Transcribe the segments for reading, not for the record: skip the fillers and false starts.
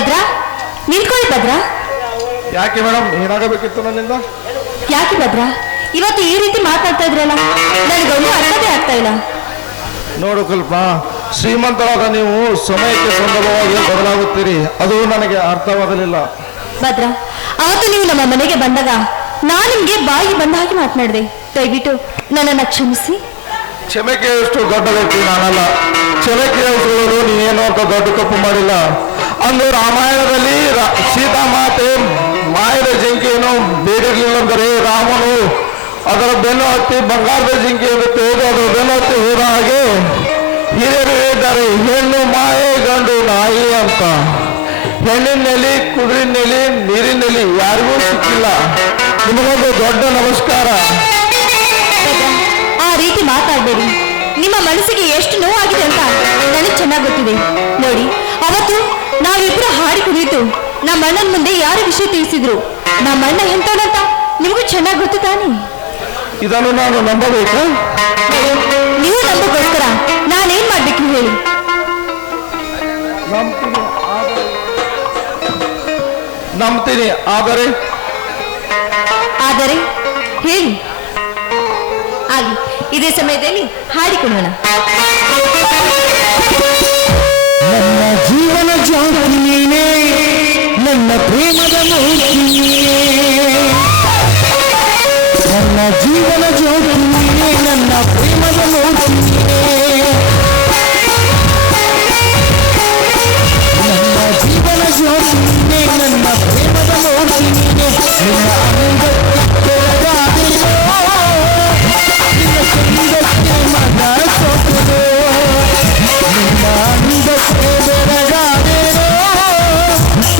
ಭದ್ರ, ನಿಂತ್ಕೊಳ್ಳಿ ಭದ್ರ. ಯಾಕೆ ಮೇಡಮ್, ಏನಾಗಬೇಕಿತ್ತು ನನ್ನಿಂದ? ಯಾಕೆ ಭದ್ರ ಇವತ್ತು ಈ ರೀತಿ ಮಾತಾಡ್ತಾ ಇದ್ರಲ್ಲ, ನನಗೊಂದು ಅರ್ಥವೇ ಆಗ್ತಾ ಇಲ್ಲ. ನೋಡು ಕಲ್ಪ, ಶ್ರೀಮಂತರಾದ ನೀವು ಸಮಯಕ್ಕೆ ಸಂದರ್ಭವಾಗಿ ಬದಲಾಗುತ್ತೀರಿ, ಅದು ನನಗೆ ಅರ್ಥವಾಗಲಿಲ್ಲ. ಭದ್ರ, ಅವತ್ತು ನೀವು ನಮ್ಮ ಮನೆಗೆ ಬಂದಾಗ ನಾನು ನಿಮ್ಗೆ ಬಾಯಿ ಬಂದ ಹಾಗೆ ಮಾತನಾಡಿದೆ. ದಯವಿಟ್ಟು ನನ್ನನ್ನು ಕ್ಷಮಿಸಿ. ಕ್ಷಮೆಗೆ ಎಷ್ಟು ದೊಡ್ಡ ವ್ಯಕ್ತಿ ನಾನಲ್ಲ. ಕ್ಷಮೆಗೆ ಉಳಿಸಲು ನೀನೇನು ಅಂತ ದೊಡ್ಡ ತಪ್ಪು ಮಾಡಿಲ್ಲ. ಅಂದು ರಾಮಾಯಣದಲ್ಲಿ ಸೀತಾಮಾತೆ ಮಾಯದ ಜಿಂಕೆಯನ್ನು ಬೇಡಿರಲಿಲ್ಲ ಅಂದರೆ ರಾಮನು ಅದರ ಬೆನ್ನು ಹತ್ತಿ ಬಂಗಾರದ ಜಿಂಕೆಯನ್ನು ತೆಗೆದು ಅದರ ಬೆನ್ನು ಹತ್ತಿ ಹೋದ ಹಾಗೆ ಹಿರಿಯರು ಹೇಳಿದ್ದಾರೆ, ಹೆಣ್ಣು ಮಾಯೆ ಗಂಡು ನಾಯಿ ಅಂತ. ಹೆಣ್ಣಿನಲ್ಲಿ, ಕುದುರಿನಲ್ಲಿ, ನೀರಿನಲ್ಲಿ ಯಾರಿಗೂ ಸಿಕ್ಕಿಲ್ಲ. ನಿಮಗೊಂದು ದೊಡ್ಡ ನಮಸ್ಕಾರ. ಆ ರೀತಿ ಮಾತಾಡಬೇಡಿ. ನಿಮ್ಮ ಮನಸ್ಸಿಗೆ ಎಷ್ಟು ನೋವಾಗಿದೆ ಅಂತ ನನಗೆ ಚೆನ್ನಾಗಿ ಗೊತ್ತಿದೆ. ನೋಡಿ, ಅವತ್ತು ನಾವಿಬ್ರು ಹಾಡಿ ಕುಡಿಯಿತು ನಮ್ಮ ಅಣ್ಣನ ಮುಂದೆ ಯಾರ ವಿಷಯ ತಿಳಿಸಿದ್ರು. ನಮ್ಮ ಅಣ್ಣ ಎಂತವನಂತ ನಿಮಗೂ ಚೆನ್ನಾಗಿ ಗೊತ್ತು ತಾನೆ. ಇದನ್ನು ನಾನು ನಂಬಬೇಕು? ನೀವು ನಂಬಗೋಸ್ಕರ ನಾನೇನ್ ಮಾಡ್ಬೇಕು ಹೇಳಿ? ನಂಬ್ತೀನಿ, ಆದರೆ ಆದರೆ ಹೇಳಿ. ಆಗಲಿ, ಇದೇ ಸಮಯದಲ್ಲಿ ಹಾಡಿಕೊಳ್ಳೋಣ. ನನ್ನ ಜೀವನ ಜ್ಯೋತಿ ನೀನೇ, ನನ್ನ ಪ್ರೇಮದ ಮೂರ್ತಿ ನೀನೇ. ನನ್ನ ಜೀವನ ಜ್ಯೋತಿ ನೀನೇ, ನನ್ನ ಪ್ರೇಮದ ಮೂರ್ತಿ ನೀನೇ. ನನ್ನ ಜೀವನ ಜ್ಯೋತಿ ನೀನೇ, ನನ್ನ ಪ್ರೇಮದ ಮೂರ್ತಿ ನೀನೇ. ನಿನ್ನ ಅಂಗಕ್ಕೆ ಬೆಳಗಾದೆಯೋ, ನಿನ್ನ ಚಂದಕ್ಕೆ ಮನ ಸೋತೆಯೋ. ನಿನ್ನ ಅಂಗಕ್ಕೆ ಬೆಳಗಾದೆಯೋ,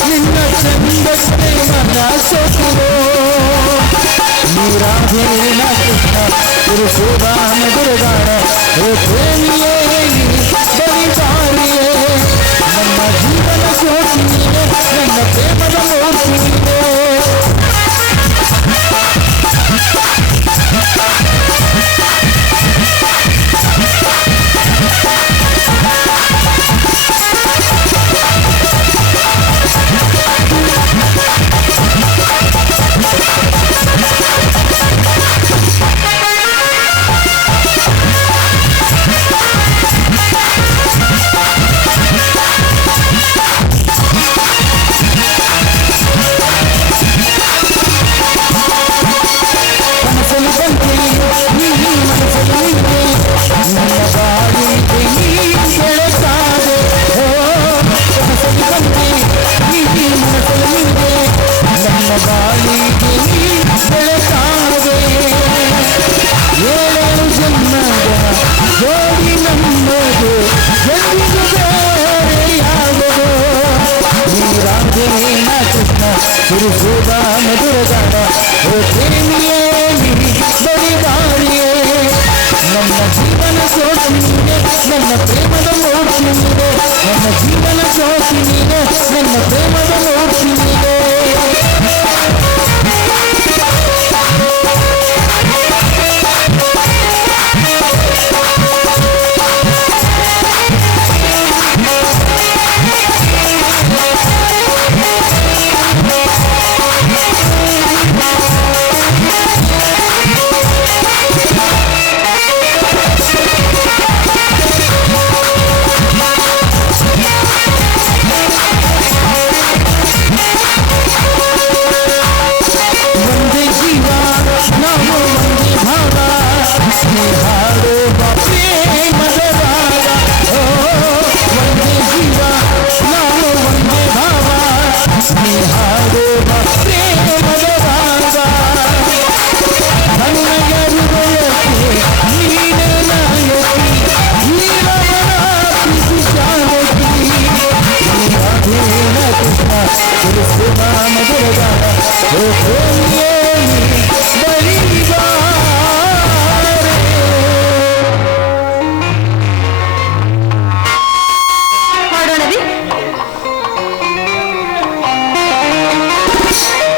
ನಿನ್ನ ಚಂದಕ್ಕೆ ಮನ ಸೋತೆಯೋ. ನೀರಾಧೇನ ಕೃಷ್ಣ ತಿರುಸುದಾನ ದುರ್ಗಾಣ, ಹೇ ಪ್ರೇಮಿಯೇ ಬರಿದಾರಿಯೇ. ನನ್ನ ಜೀವನ ಜ್ಯೋತಿ ನೀನೇ, ನನ್ನ ಪ್ರೇಮದ ಮೂರ್ತಿ ನೀನೇ. ತಿರುಸುದಾನ ದುರ್ಗಾಣ, ಹೇ ಪ್ರೇಮಿಯೇ ಬರಿದಾರಿಯೇ. ನನ್ನ ಜೀವನ ಜ್ಯೋತಿ ನೀನೇ, ನನ್ನ ಪ್ರೇಮದ ಮೂರ್ತಿ ನೀನೇ. ನನ್ನ ಜೀವನ ಜ್ಯೋತಿ